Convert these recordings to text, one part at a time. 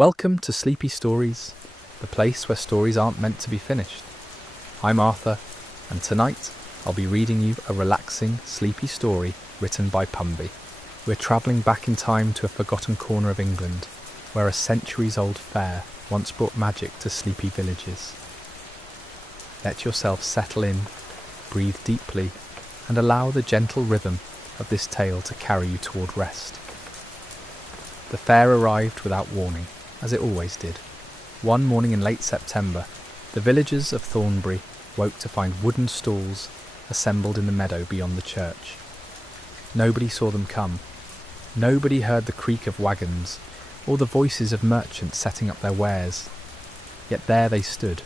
Welcome to Sleepy Stories, the place where stories aren't meant to be finished. I'm Arthur, and tonight I'll be reading you a relaxing, sleepy story written by Pumby. We're travelling back in time to a forgotten corner of England, where a centuries-old fair once brought magic to sleepy villages. Let yourself settle in, breathe deeply, and allow the gentle rhythm of this tale to carry you toward rest. The fair arrived without warning, as it always did. One morning in late September, the villagers of Thornbury woke to find wooden stalls assembled in the meadow beyond the church. Nobody saw them come. Nobody heard the creak of wagons or the voices of merchants setting up their wares. Yet there they stood,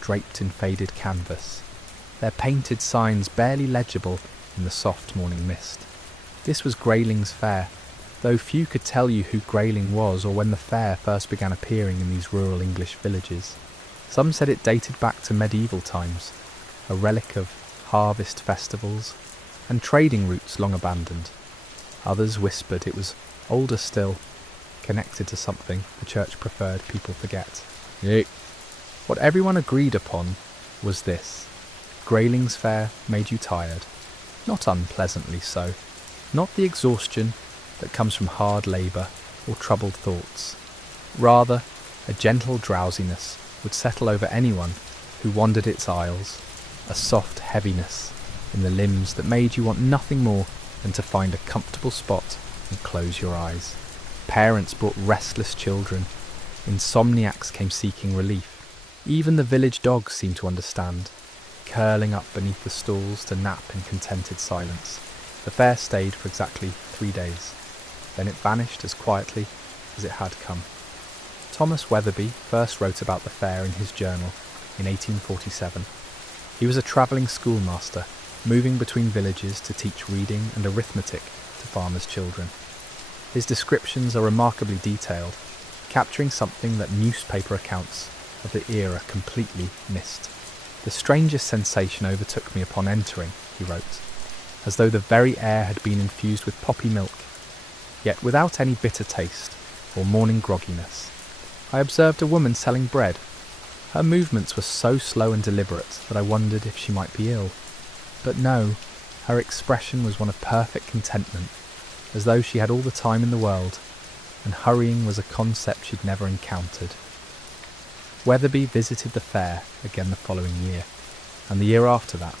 draped in faded canvas, their painted signs barely legible in the soft morning mist. This was Grayling's Fair, though few could tell you who Grayling was or when the fair first began appearing in these rural English villages. Some said it dated back to medieval times, a relic of harvest festivals and trading routes long abandoned. Others whispered it was older still, connected to something the church preferred people forget. What everyone agreed upon was this: Grayling's Fair made you tired. Not unpleasantly so. Not the exhaustion that comes from hard labour or troubled thoughts. Rather, a gentle drowsiness would settle over anyone who wandered its aisles, a soft heaviness in the limbs that made you want nothing more than to find a comfortable spot and close your eyes. Parents brought restless children. Insomniacs came seeking relief. Even the village dogs seemed to understand, curling up beneath the stalls to nap in contented silence. The fair stayed for exactly 3 days. Then it vanished as quietly as it had come. Thomas Weatherby first wrote about the fair in his journal in 1847. He was a travelling schoolmaster, moving between villages to teach reading and arithmetic to farmers' children. His descriptions are remarkably detailed, capturing something that newspaper accounts of the era completely missed. The strangest sensation overtook me upon entering, he wrote, as though the very air had been infused with poppy milk, yet without any bitter taste or morning grogginess. I observed a woman selling bread. Her movements were so slow and deliberate that I wondered if she might be ill. But no, her expression was one of perfect contentment, as though she had all the time in the world, and hurrying was a concept she'd never encountered. Weatherby visited the fair again the following year, and the year after that.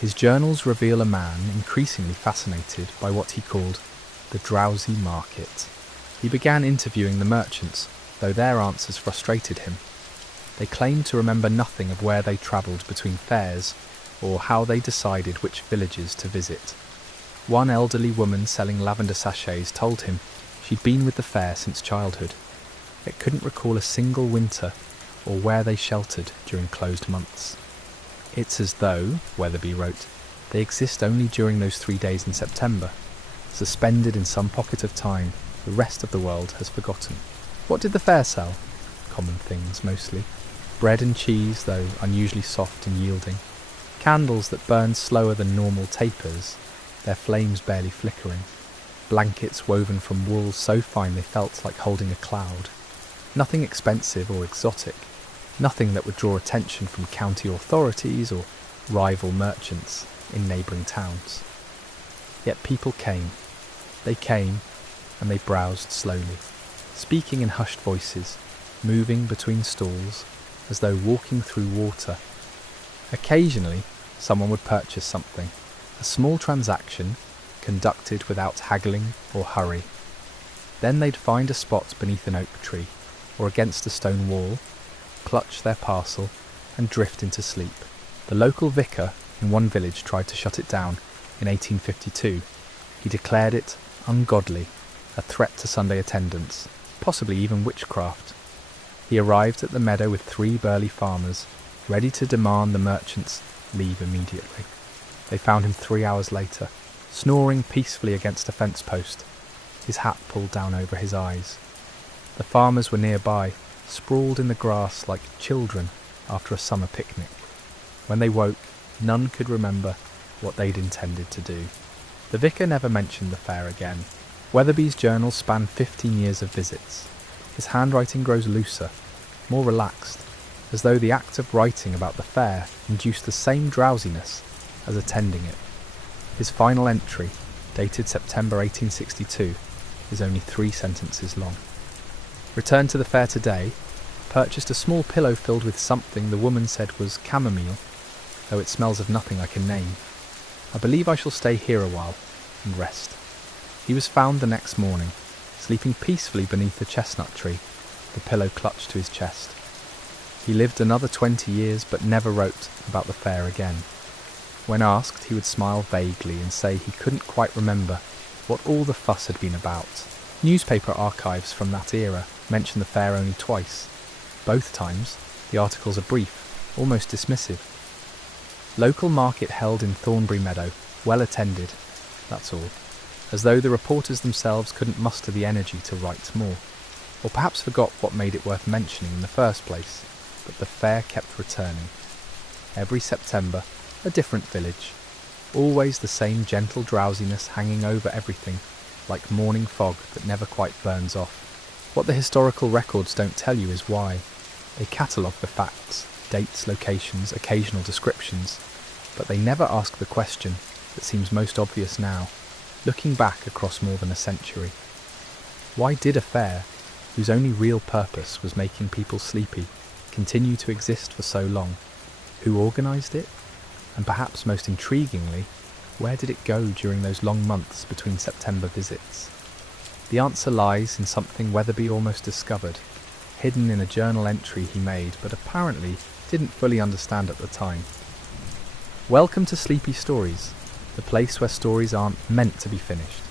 His journals reveal a man increasingly fascinated by what he called the drowsy market. He began interviewing the merchants, though their answers frustrated him. They claimed to remember nothing of where they travelled between fairs, or how they decided which villages to visit. One elderly woman selling lavender sachets told him she'd been with the fair since childhood, yet couldn't recall a single winter or where they sheltered during closed months. It's as though, Weatherby wrote, they exist only during those 3 days in September. Suspended in some pocket of time, the rest of the world has forgotten. What did the fair sell? Common things, mostly. Bread and cheese, though unusually soft and yielding. Candles that burned slower than normal tapers, their flames barely flickering. Blankets woven from wool so fine they felt like holding a cloud. Nothing expensive or exotic. Nothing that would draw attention from county authorities or rival merchants in neighbouring towns. Yet people came. They came, and they browsed slowly, speaking in hushed voices, moving between stalls, as though walking through water. Occasionally, someone would purchase something, a small transaction conducted without haggling or hurry. Then they'd find a spot beneath an oak tree, or against a stone wall, clutch their parcel, and drift into sleep. The local vicar in one village tried to shut it down in 1852. He declared it ungodly, a threat to Sunday attendance, possibly even witchcraft. He arrived at the meadow with 3 burly farmers, ready to demand the merchants leave immediately. They found him 3 hours later, snoring peacefully against a fence post, his hat pulled down over his eyes. The farmers were nearby, sprawled in the grass like children after a summer picnic. When they woke, none could remember what they'd intended to do. The vicar never mentioned the fair again. Weatherby's journal spanned 15 years of visits. His handwriting grows looser, more relaxed, as though the act of writing about the fair induced the same drowsiness as attending it. His final entry, dated September 1862, is only 3 sentences long. Returned to the fair today, purchased a small pillow filled with something the woman said was chamomile, though it smells of nothing I can name. I believe I shall stay here a while and rest. He was found the next morning, sleeping peacefully beneath a chestnut tree, the pillow clutched to his chest. He lived another 20 years but never wrote about the fair again. When asked, he would smile vaguely and say he couldn't quite remember what all the fuss had been about. Newspaper archives from that era mention the fair only twice. Both times, the articles are brief, almost dismissive. Local market held in Thornbury Meadow, well attended, that's all, as though the reporters themselves couldn't muster the energy to write more, or perhaps forgot what made it worth mentioning in the first place, but the fair kept returning. Every September, a different village, always the same gentle drowsiness hanging over everything, like morning fog that never quite burns off. What the historical records don't tell you is why. They catalogue the facts, dates, locations, occasional descriptions, but they never ask the question that seems most obvious now, looking back across more than a century. Why did a fair, whose only real purpose was making people sleepy, continue to exist for so long? Who organised it? And perhaps most intriguingly, where did it go during those long months between September visits? The answer lies in something Weatherby almost discovered, hidden in a journal entry he made but apparently didn't fully understand at the time. Welcome to Sleepy Stories, the place where stories aren't meant to be finished.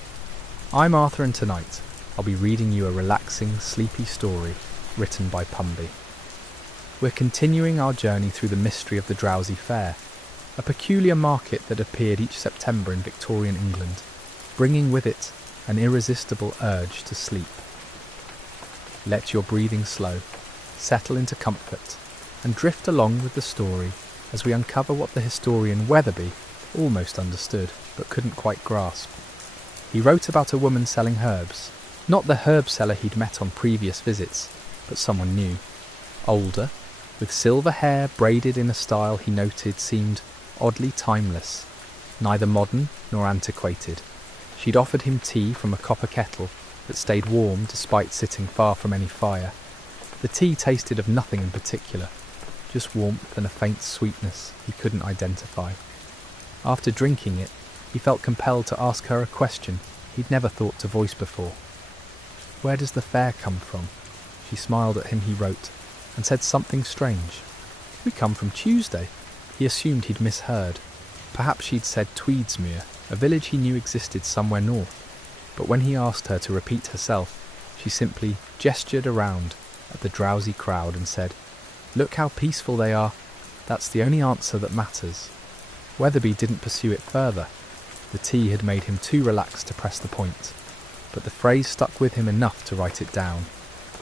I'm Arthur, and tonight I'll be reading you a relaxing, sleepy story written by Pumby. We're continuing our journey through the mystery of the drowsy fair, a peculiar market that appeared each September in Victorian England, bringing with it an irresistible urge to sleep. Let your breathing slow, settle into comfort, and drift along with the story as we uncover what the historian Weatherby almost understood but couldn't quite grasp. He wrote about a woman selling herbs, not the herb seller he'd met on previous visits, but someone new, older, with silver hair braided in a style he noted seemed oddly timeless, neither modern nor antiquated. She'd offered him tea from a copper kettle that stayed warm despite sitting far from any fire. The tea tasted of nothing in particular, just warmth and a faint sweetness he couldn't identify. After drinking it, he felt compelled to ask her a question he'd never thought to voice before. "Where does the fair come from?" She smiled at him, he wrote, and said something strange. "We come from Tuesday." He assumed he'd misheard. Perhaps she'd said Tweedsmuir, a village he knew existed somewhere north, but when he asked her to repeat herself, she simply gestured around at the drowsy crowd and said, "Look how peaceful they are. That's the only answer that matters." Weatherby didn't pursue it further. The tea had made him too relaxed to press the point, but the phrase stuck with him enough to write it down,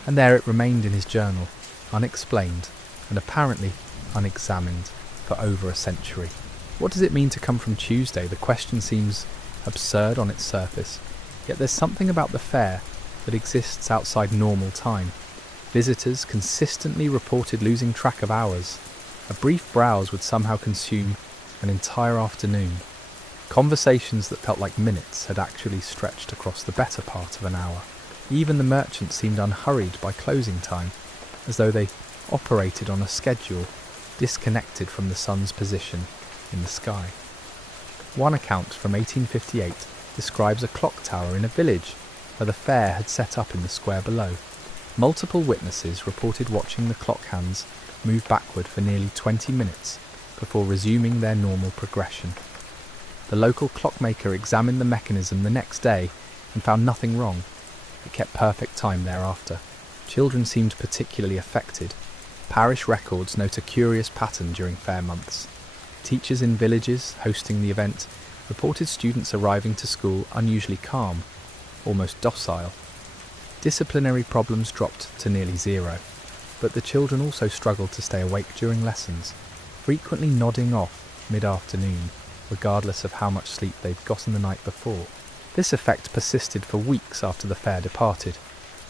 and there it remained in his journal, unexplained and apparently unexamined, for over a century. What does it mean to come from Tuesday? The question seems absurd on its surface, yet there's something about the fair that exists outside normal time. Visitors consistently reported losing track of hours. A brief browse would somehow consume an entire afternoon. Conversations that felt like minutes had actually stretched across the better part of an hour. Even the merchants seemed unhurried by closing time, as though they operated on a schedule disconnected from the sun's position in the sky. One account from 1858 describes a clock tower in a village where the fair had set up in the square below. Multiple witnesses reported watching the clock hands move backward for nearly 20 minutes before resuming their normal progression. The local clockmaker examined the mechanism the next day and found nothing wrong. It kept perfect time thereafter. Children seemed particularly affected. Parish records note a curious pattern during fair months. Teachers in villages hosting the event reported students arriving to school unusually calm, almost docile. Disciplinary problems dropped to nearly zero, but the children also struggled to stay awake during lessons, frequently nodding off mid-afternoon, regardless of how much sleep they'd gotten the night before. This effect persisted for weeks after the fair departed,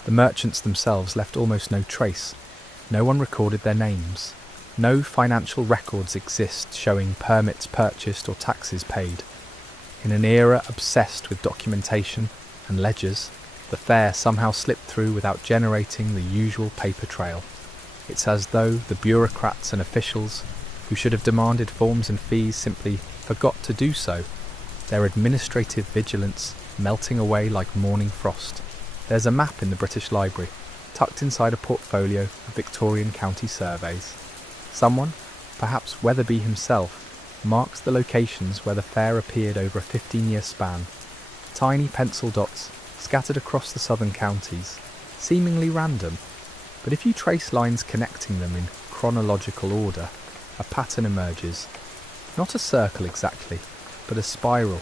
The merchants themselves left almost no trace. No one recorded their names. No financial records exist showing permits purchased or taxes paid. In an era obsessed with documentation and ledgers, the fair somehow slipped through without generating the usual paper trail. It's as though the bureaucrats and officials who should have demanded forms and fees simply forgot to do so, their administrative vigilance melting away like morning frost. There's a map in the British Library, tucked inside a portfolio of Victorian county surveys. Someone, perhaps Weatherby himself, marks the locations where the fair appeared over a 15-year span. Tiny pencil dots scattered across the southern counties, seemingly random, but if you trace lines connecting them in chronological order, a pattern emerges. Not a circle exactly, but a spiral.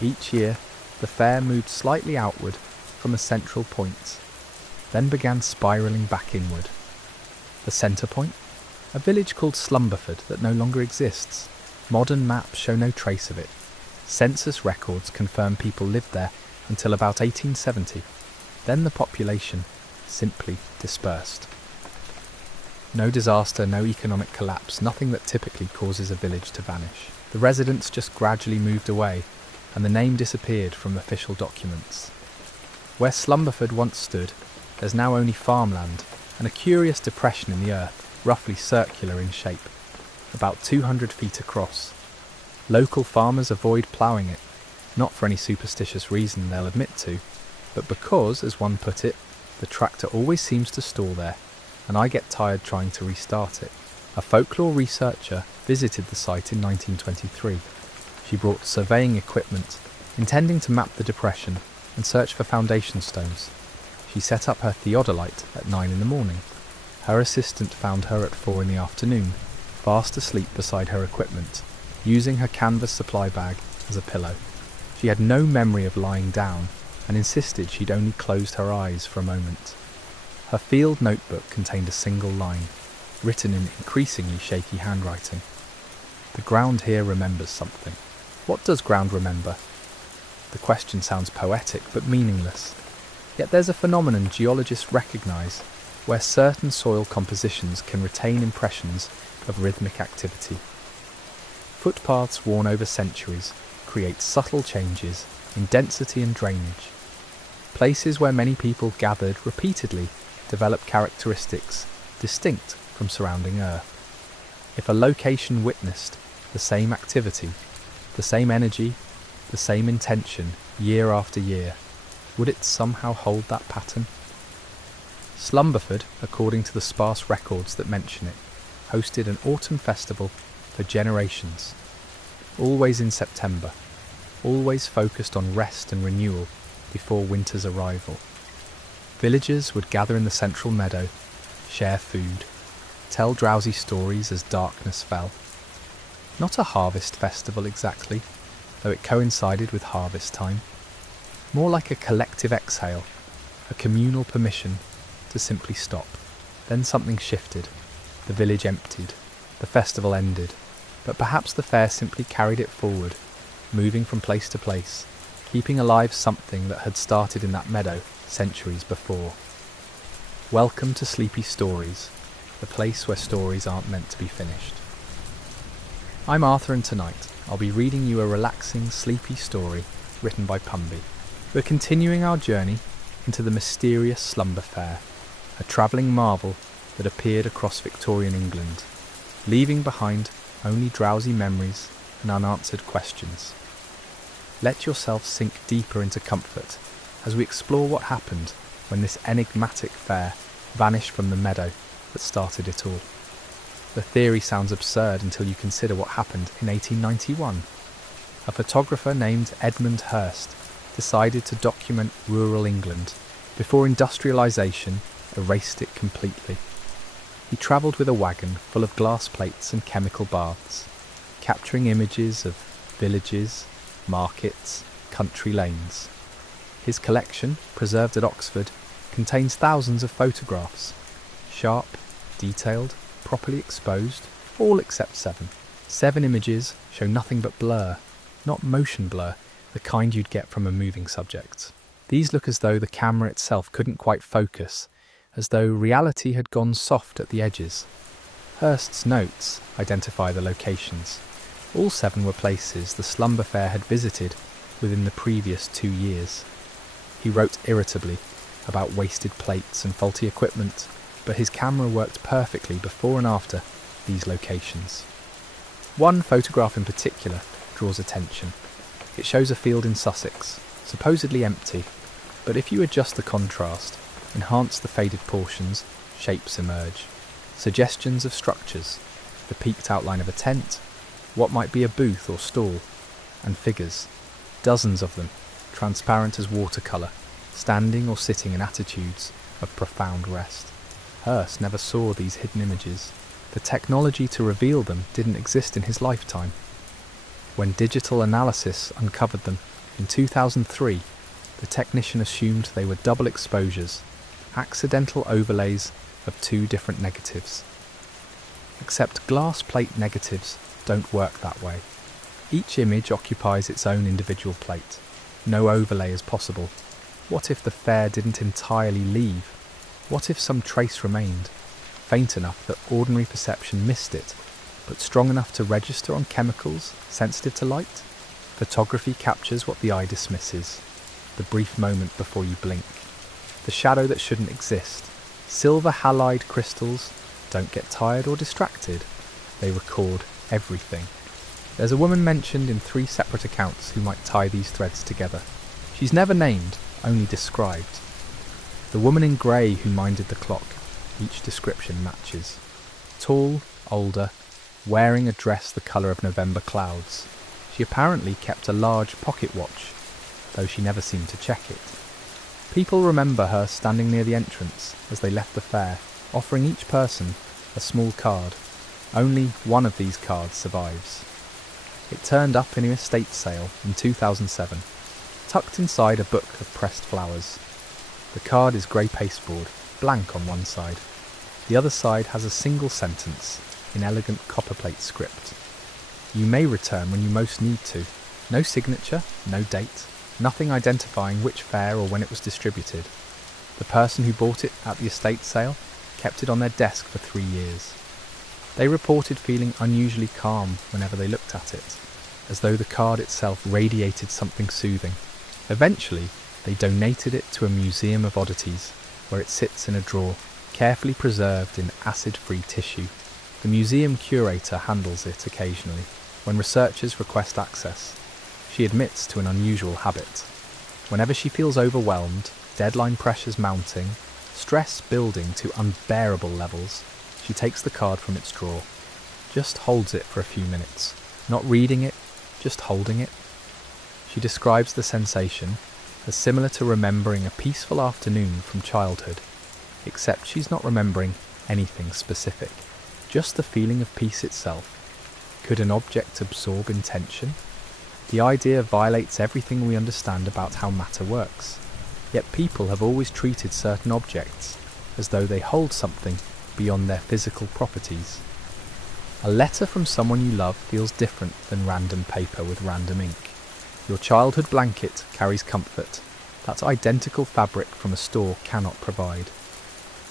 Each year, the fair moved slightly outward from a central point, then began spiralling back inward. The centre point? A village called Slumberford that no longer exists. Modern maps show no trace of it. Census records confirm people lived there until about 1870. Then the population simply dispersed. No disaster, no economic collapse, nothing that typically causes a village to vanish. The residents just gradually moved away, and the name disappeared from official documents. Where Slumberford once stood, there's now only farmland and a curious depression in the earth, roughly circular in shape, about 200 feet across. Local farmers avoid ploughing it, not for any superstitious reason they'll admit to, but because, as one put it, the tractor always seems to stall there, and I get tired trying to restart it. A folklore researcher visited the site in 1923. She brought surveying equipment, intending to map the depression and search for foundation stones. She set up her theodolite at 9 in the morning. Her assistant found her at 4 in the afternoon, fast asleep beside her equipment, using her canvas supply bag as a pillow. She had no memory of lying down and insisted she'd only closed her eyes for a moment. Her field notebook contained a single line, written in increasingly shaky handwriting. The ground here remembers something. What does ground remember? The question sounds poetic but meaningless. Yet there's a phenomenon geologists recognise where certain soil compositions can retain impressions of rhythmic activity. Footpaths worn over centuries create subtle changes in density and drainage. Places where many people gathered repeatedly develop characteristics distinct from surrounding earth. If a location witnessed the same activity, the same energy, the same intention year after year, would it somehow hold that pattern? Slumberford, according to the sparse records that mention it, hosted an autumn festival for generations, always in September, always focused on rest and renewal before winter's arrival. Villagers would gather in the central meadow, share food, tell drowsy stories as darkness fell. Not a harvest festival exactly, though it coincided with harvest time. More like a collective exhale, a communal permission to simply stop. Then something shifted. The village emptied. The festival ended. But perhaps the fair simply carried it forward, moving from place to place, keeping alive something that had started in that meadow centuries before. Welcome to Sleepy Stories, the place where stories aren't meant to be finished. I'm Arthur, and tonight I'll be reading you a relaxing, sleepy story written by Pumby. We're continuing our journey into the mysterious Slumber Fair, a travelling marvel that appeared across Victorian England, leaving behind only drowsy memories and unanswered questions. Let yourself sink deeper into comfort as we explore what happened when this enigmatic fair vanished from the meadow that started it all. The theory sounds absurd until you consider what happened in 1891. A photographer named Edmund Hirst decided to document rural England before industrialisation erased it completely. He travelled with a wagon full of glass plates and chemical baths, capturing images of villages, markets, country lanes. His collection, preserved at Oxford, contains thousands of photographs, sharp, detailed, properly exposed, all except 7. 7 images show nothing but blur, not motion blur, the kind you'd get from a moving subject. These look as though the camera itself couldn't quite focus, as though reality had gone soft at the edges. Hirst's notes identify the locations. All 7 were places the slumber fair had visited within the previous 2 years. He wrote irritably about wasted plates and faulty equipment, but his camera worked perfectly before and after these locations. One photograph in particular draws attention. It shows a field in Sussex, supposedly empty, but if you adjust the contrast, enhance the faded portions, shapes emerge. Suggestions of structures, the peaked outline of a tent, what might be a booth or stall, and figures, dozens of them, transparent as watercolour, standing or sitting in attitudes of profound rest. Hirst never saw these hidden images. The technology to reveal them didn't exist in his lifetime. When digital analysis uncovered them in 2003, the technician assumed they were double exposures, accidental overlays of 2 different negatives. Except glass plate negatives don't work that way. Each image occupies its own individual plate. No overlay is possible. What if the fair didn't entirely leave? What if some trace remained, faint enough that ordinary perception missed it, but strong enough to register on chemicals sensitive to light? Photography captures what the eye dismisses, the brief moment before you blink, the shadow that shouldn't exist. Silver halide crystals don't get tired or distracted. They record everything. There's a woman mentioned in 3 separate accounts who might tie these threads together. She's never named, only described. The woman in grey who minded the clock, each description matches. Tall, older, wearing a dress the colour of November clouds. She apparently kept a large pocket watch, though she never seemed to check it. People remember her standing near the entrance as they left the fair, offering each person a small card. Only one of these cards survives. It turned up in an estate sale in 2007, tucked inside a book of pressed flowers. The card is grey pasteboard, blank on one side. The other side has a single sentence in elegant copperplate script. You may return when you most need to. No signature, no date, nothing identifying which fair or when it was distributed. The person who bought it at the estate sale kept it on their desk for 3 years. They reported feeling unusually calm whenever they looked at it, as though the card itself radiated something soothing. Eventually, they donated it to a museum of oddities, where it sits in a drawer, carefully preserved in acid-free tissue. The museum curator handles it occasionally, when researchers request access. She admits to an unusual habit. Whenever she feels overwhelmed, deadline pressures mounting, stress building to unbearable levels, she takes the card from its drawer, just holds it for a few minutes, not reading it, just holding it. She describes the sensation as similar to remembering a peaceful afternoon from childhood, except she's not remembering anything specific, just the feeling of peace itself. Could an object absorb intention? The idea violates everything we understand about how matter works. Yet people have always treated certain objects as though they hold something beyond their physical properties. A letter from someone you love feels different than random paper with random ink. Your childhood blanket carries comfort that identical fabric from a store cannot provide.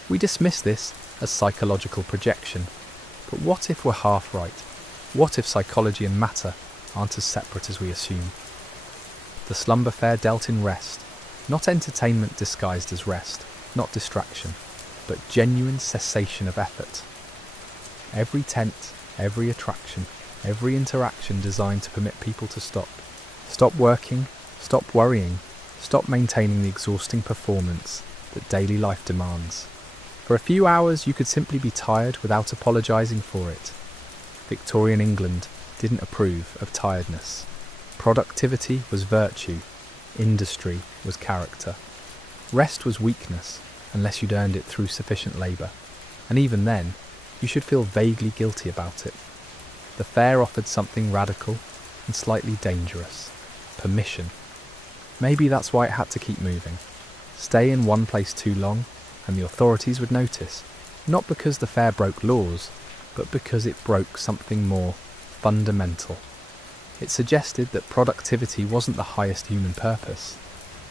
We dismiss this as psychological projection, but what if we're half right? What if psychology and matter aren't as separate as we assume? The slumber fair dealt in rest, not entertainment disguised as rest, not distraction, but genuine cessation of effort. Every tent, every attraction, every interaction designed to permit people to stop. Stop working, stop worrying, stop maintaining the exhausting performance that daily life demands. For a few hours you could simply be tired without apologising for it. Victorian England didn't approve of tiredness. Productivity was virtue, industry was character. Rest was weakness, unless you'd earned it through sufficient labour, and even then, you should feel vaguely guilty about it. The fair offered something radical and slightly dangerous: permission. Maybe that's why it had to keep moving. Stay in one place too long, and the authorities would notice, not because the fair broke laws, but because it broke something more fundamental. It suggested that productivity wasn't the highest human purpose.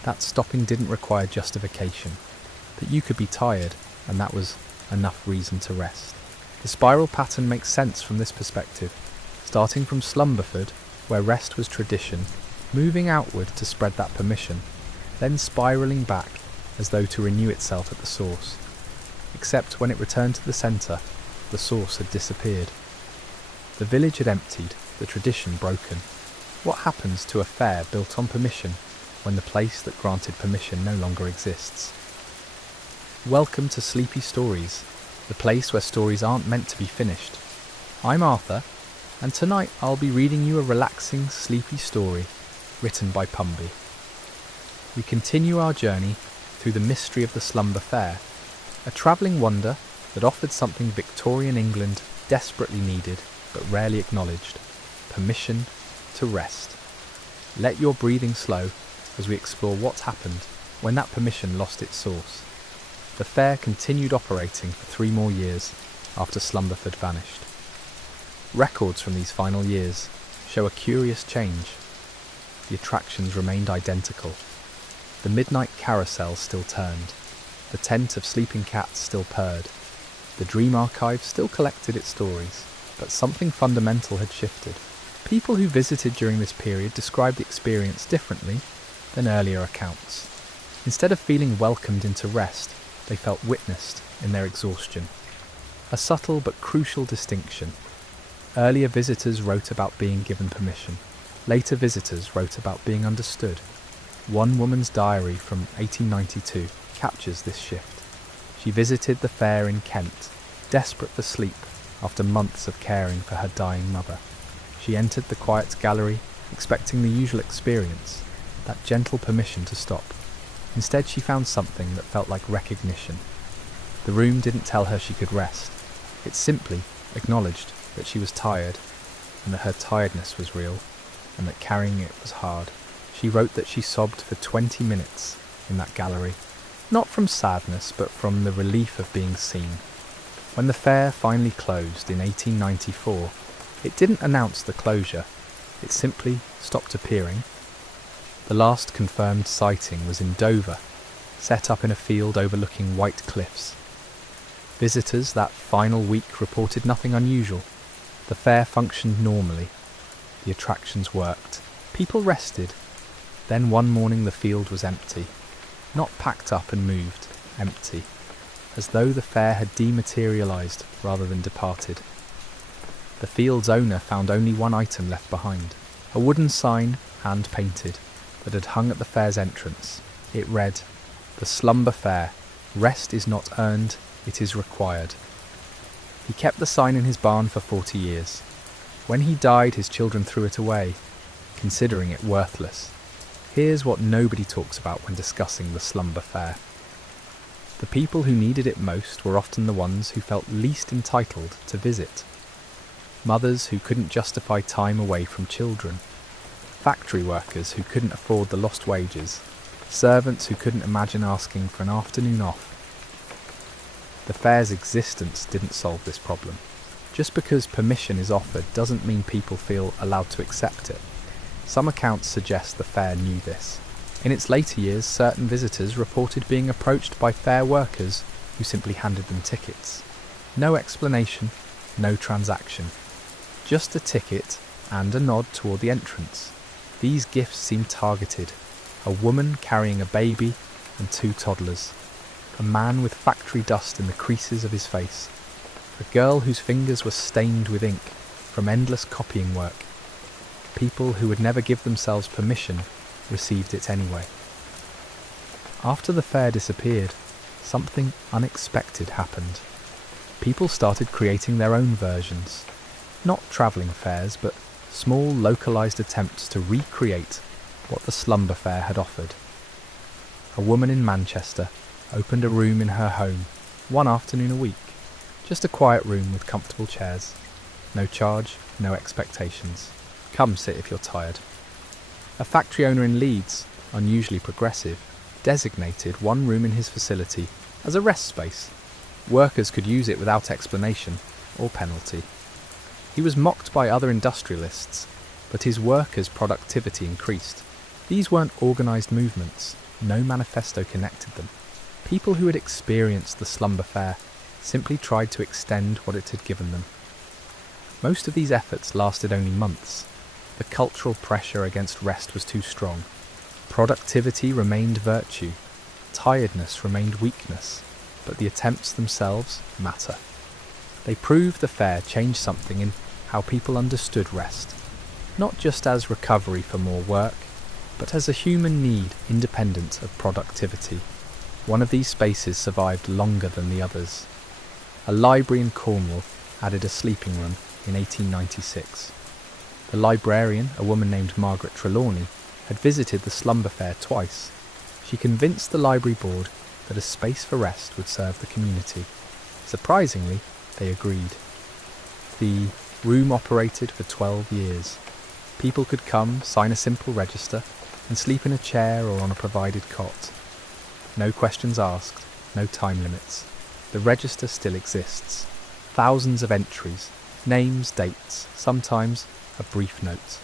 that stopping didn't require justification, that you could be tired and that was enough reason to rest. The spiral pattern makes sense from this perspective, starting from Slumberford, where rest was tradition, moving outward to spread that permission, then spiralling back as though to renew itself at the source. Except when it returned to the centre, the source had disappeared. The village had emptied, the tradition broken. What happens to a fair built on permission when the place that granted permission no longer exists? Welcome to Sleepy Stories, the place where stories aren't meant to be finished. I'm Arthur, and tonight I'll be reading you a relaxing, sleepy story written by Pumby. We continue our journey through the mystery of the Slumber Fair, a travelling wonder that offered something Victorian England desperately needed but rarely acknowledged: permission to rest. Let your breathing slow as we explore what happened when that permission lost its source. The fair continued operating for 3 more years after Slumberford vanished. Records from these final years show a curious change. The attractions remained identical. The midnight carousel still turned. The tent of sleeping cats still purred. The dream archive still collected its stories, but something fundamental had shifted. People who visited during this period described the experience differently than earlier accounts. Instead of feeling welcomed into rest, they felt witnessed in their exhaustion. A subtle but crucial distinction. Earlier visitors wrote about being given permission. Later visitors wrote about being understood. One woman's diary from 1892 captures this shift. She visited the fair in Kent, desperate for sleep after months of caring for her dying mother. She entered the quiet gallery, expecting the usual experience, that gentle permission to stop. Instead, she found something that felt like recognition. The room didn't tell her she could rest. It simply acknowledged that she was tired, and that her tiredness was real, and that carrying it was hard. She wrote that she sobbed for 20 minutes in that gallery, not from sadness, but from the relief of being seen. When the fair finally closed in 1894, it didn't announce the closure, it simply stopped appearing. The last confirmed sighting was in Dover, set up in a field overlooking white cliffs. Visitors that final week reported nothing unusual. The fair functioned normally. The attractions worked. People rested. Then one morning the field was empty. Not packed up and moved, empty. As though the fair had dematerialised rather than departed. The field's owner found only one item left behind. A wooden sign, hand-painted, that had hung at the fair's entrance. It read, "The Slumber Fair. Rest is not earned, it is required." He kept the sign in his barn for 40 years. When he died, his children threw it away, considering it worthless. Here's what nobody talks about when discussing the Slumber Fair. The people who needed it most were often the ones who felt least entitled to visit. Mothers who couldn't justify time away from children. Factory workers who couldn't afford the lost wages. Servants who couldn't imagine asking for an afternoon off. The fair's existence didn't solve this problem. Just because permission is offered doesn't mean people feel allowed to accept it. Some accounts suggest the fair knew this. In its later years, certain visitors reported being approached by fair workers who simply handed them tickets. No explanation, no transaction. Just a ticket and a nod toward the entrance. These gifts seemed targeted. A woman carrying a baby and 2 toddlers. A man with factory dust in the creases of his face. A girl whose fingers were stained with ink from endless copying work. People who would never give themselves permission received it anyway. After the fair disappeared, something unexpected happened. People started creating their own versions. Not travelling fairs, but small localised attempts to recreate what the Slumber Fair had offered. A woman in Manchester opened a room in her home, one afternoon a week. Just a quiet room with comfortable chairs. No charge, no expectations. Come sit if you're tired. A factory owner in Leeds, unusually progressive, designated one room in his facility as a rest space. Workers could use it without explanation or penalty. He was mocked by other industrialists, but his workers' productivity increased. These weren't organised movements. No manifesto connected them. People who had experienced the slumber fair simply tried to extend what it had given them. Most of these efforts lasted only months. The cultural pressure against rest was too strong. Productivity remained virtue. Tiredness remained weakness. But the attempts themselves matter. They proved the fair changed something in how people understood rest, not just as recovery for more work, but as a human need independent of productivity. One of these spaces survived longer than the others. A library in Cornwall added a sleeping room in 1896. The librarian, a woman named Margaret Trelawney, had visited the slumber fair twice. She convinced the library board that a space for rest would serve the community. Surprisingly, they agreed. The room operated for 12 years. People could come, sign a simple register, and sleep in a chair or on a provided cot. No questions asked, no time limits. The register still exists. Thousands of entries, names, dates, sometimes a brief note.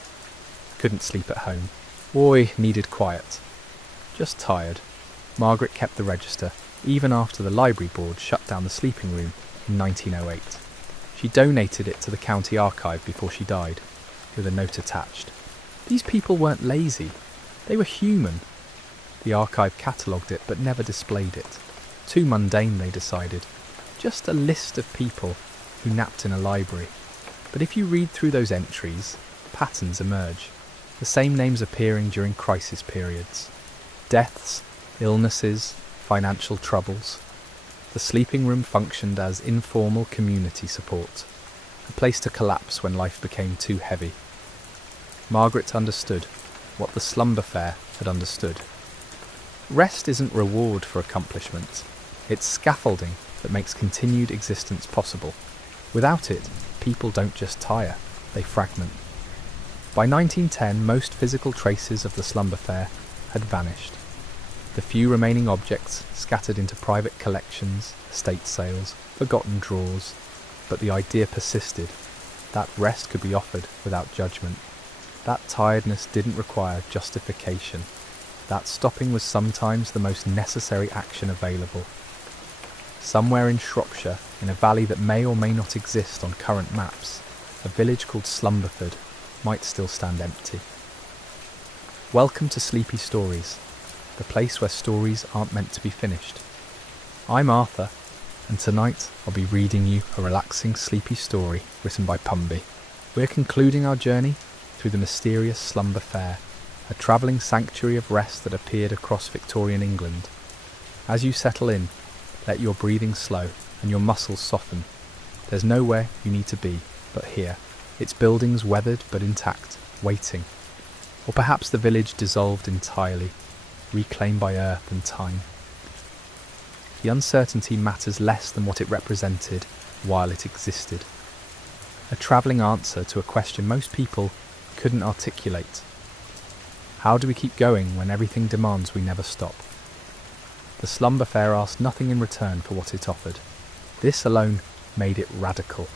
Couldn't sleep at home. Boy needed quiet. Just tired. Margaret kept the register, even after the library board shut down the sleeping room in 1908. She donated it to the county archive before she died, with a note attached. These people weren't lazy. They were human. The archive catalogued it but never displayed it. Too mundane, they decided. Just a list of people who napped in a library. But if you read through those entries, patterns emerge. The same names appearing during crisis periods. Deaths, illnesses, financial troubles. The sleeping room functioned as informal community support, a place to collapse when life became too heavy. Margaret understood what the slumber fair had understood. Rest isn't reward for accomplishment. It's scaffolding that makes continued existence possible. Without it, people don't just tire, they fragment. By 1910, most physical traces of the slumber fair had vanished. The few remaining objects scattered into private collections, estate sales, forgotten drawers, but the idea persisted, that rest could be offered without judgment. That tiredness didn't require justification. That stopping was sometimes the most necessary action available. Somewhere in Shropshire, in a valley that may or may not exist on current maps, a village called Slumberford might still stand empty. Welcome to Sleepy Stories, the place where stories aren't meant to be finished. I'm Arthur, and tonight I'll be reading you a relaxing, sleepy story written by Pumby. We're concluding our journey through the mysterious Slumber Fair, a travelling sanctuary of rest that appeared across Victorian England. As you settle in, let your breathing slow and your muscles soften. There's nowhere you need to be but here, its buildings weathered but intact, waiting. Or perhaps the village dissolved entirely, reclaimed by earth and time. The uncertainty matters less than what it represented while it existed. A travelling answer to a question most people couldn't articulate. How do we keep going when everything demands we never stop? The slumber fair asked nothing in return for what it offered. This alone made it radical.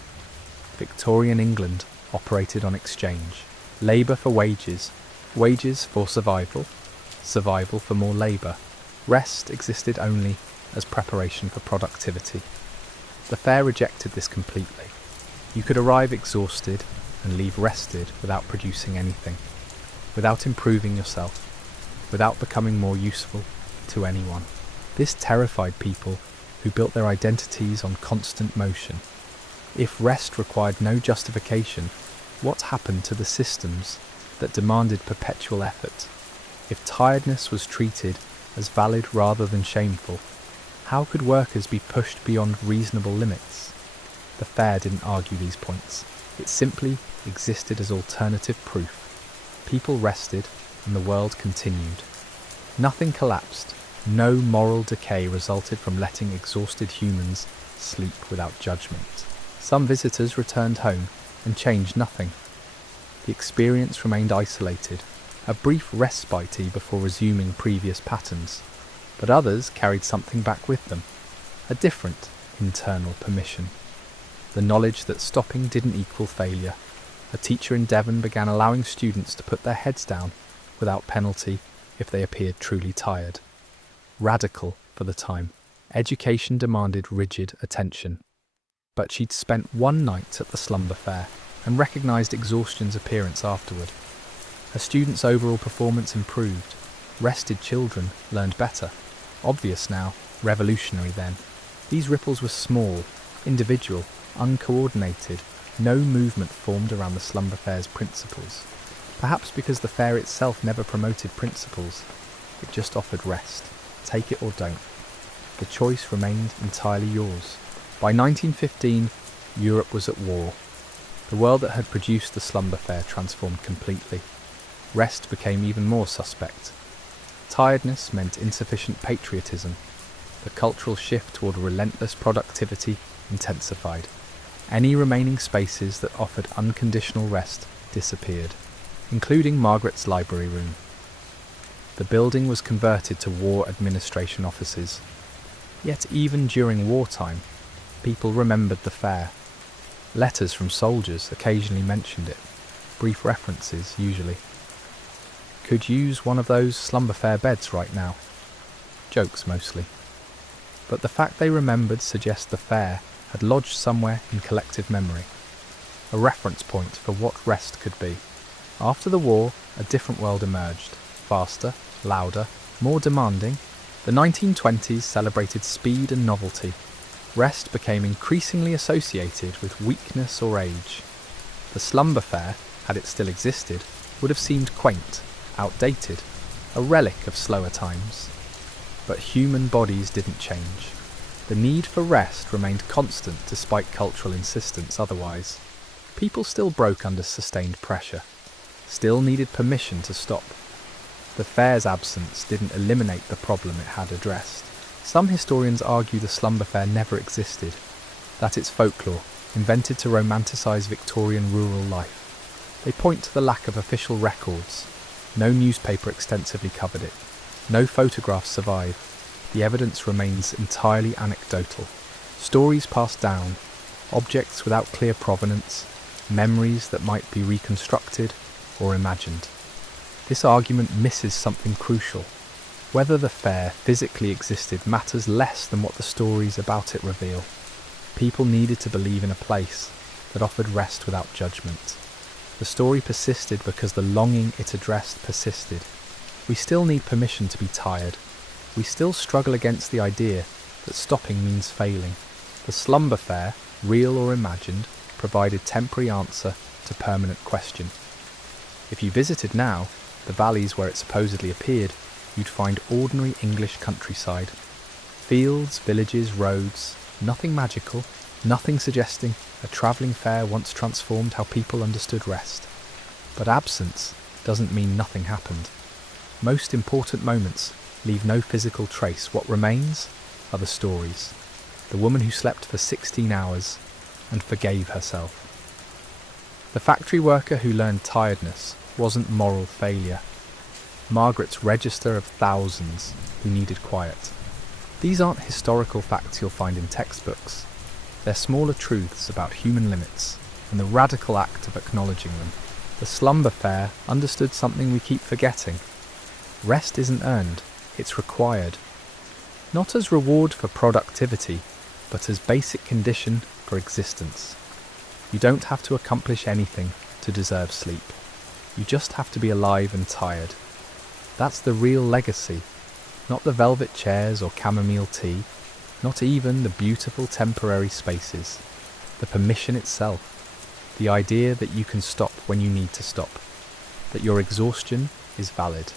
Victorian England operated on exchange. Labour for wages, wages for survival, survival for more labour. Rest existed only as preparation for productivity. The fair rejected this completely. You could arrive exhausted and leave rested without producing anything, without improving yourself, without becoming more useful to anyone. This terrified people who built their identities on constant motion. If rest required no justification, what happened to the systems that demanded perpetual effort? If tiredness was treated as valid rather than shameful, how could workers be pushed beyond reasonable limits? The fair didn't argue these points. It simply existed as alternative proof. People rested and the world continued. Nothing collapsed. No moral decay resulted from letting exhausted humans sleep without judgment. Some visitors returned home and changed nothing. The experience remained isolated, a brief respite before resuming previous patterns, but others carried something back with them, a different internal permission. The knowledge that stopping didn't equal failure. A teacher in Devon began allowing students to put their heads down without penalty if they appeared truly tired. Radical for the time. Education demanded rigid attention. But she'd spent one night at the slumber fair and recognised exhaustion's appearance afterward. Her students' overall performance improved. Rested children learned better. Obvious now, revolutionary then. These ripples were small, individual, uncoordinated. No movement formed around the slumber fair's principles. Perhaps because the fair itself never promoted principles. It just offered rest. Take it or don't. The choice remained entirely yours. By 1915, Europe was at war. The world that had produced the slumber fair transformed completely. Rest became even more suspect. Tiredness meant insufficient patriotism. The cultural shift toward relentless productivity intensified. Any remaining spaces that offered unconditional rest disappeared, including Margaret's library room. The building was converted to war administration offices. Yet even during wartime, people remembered the fair. Letters from soldiers occasionally mentioned it, brief references usually. Could use one of those slumber fair beds right now. Jokes mostly. But the fact they remembered suggests the fair had lodged somewhere in collective memory. A reference point for what rest could be. After the war, a different world emerged. Faster, louder, more demanding. The 1920s celebrated speed and novelty. Rest became increasingly associated with weakness or age. The slumber fair, had it still existed, would have seemed quaint, outdated, a relic of slower times. But human bodies didn't change. The need for rest remained constant despite cultural insistence otherwise. People still broke under sustained pressure, still needed permission to stop. The fair's absence didn't eliminate the problem it had addressed. Some historians argue the slumber fair never existed, that it's folklore, invented to romanticise Victorian rural life. They point to the lack of official records. No newspaper extensively covered it. No photographs survive. The evidence remains entirely anecdotal. Stories passed down, objects without clear provenance, memories that might be reconstructed or imagined. This argument misses something crucial. Whether the fair physically existed matters less than what the stories about it reveal. People needed to believe in a place that offered rest without judgment. The story persisted because the longing it addressed persisted. We still need permission to be tired. We still struggle against the idea that stopping means failing. The slumber fair, real or imagined, provided temporary answer to permanent question. If you visited now, the valleys where it supposedly appeared, you'd find ordinary English countryside. Fields, villages, roads, nothing magical, nothing suggesting a travelling fair once transformed how people understood rest. But absence doesn't mean nothing happened. Most important moments leave no physical trace. What remains are the stories. The woman who slept for 16 hours and forgave herself. The factory worker who learned tiredness wasn't moral failure. Margaret's register of thousands who needed quiet. These aren't historical facts you'll find in textbooks. They're smaller truths about human limits and the radical act of acknowledging them. The slumber fair understood something we keep forgetting. Rest isn't earned, it's required. Not as reward for productivity, but as basic condition for existence. You don't have to accomplish anything to deserve sleep. You just have to be alive and tired. That's the real legacy, not the velvet chairs or chamomile tea, not even the beautiful temporary spaces. The permission itself, the idea that you can stop when you need to stop, that your exhaustion is valid.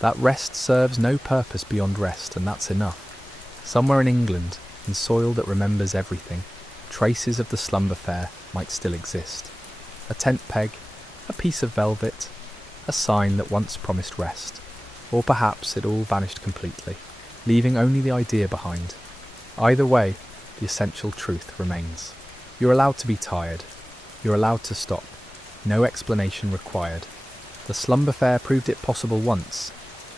That rest serves no purpose beyond rest, and that's enough. Somewhere in England, in soil that remembers everything, traces of the slumber fair might still exist. A tent peg, a piece of velvet, a sign that once promised rest. Or perhaps it all vanished completely, leaving only the idea behind. Either way, the essential truth remains. You're allowed to be tired. You're allowed to stop. No explanation required. The slumber fair proved it possible once.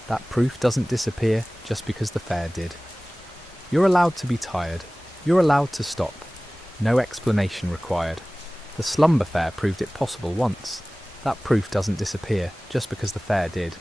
That proof doesn't disappear just because the fair did. You're allowed to be tired. You're allowed to stop. No explanation required. The slumber fair proved it possible once. That proof doesn't disappear just because the fair did.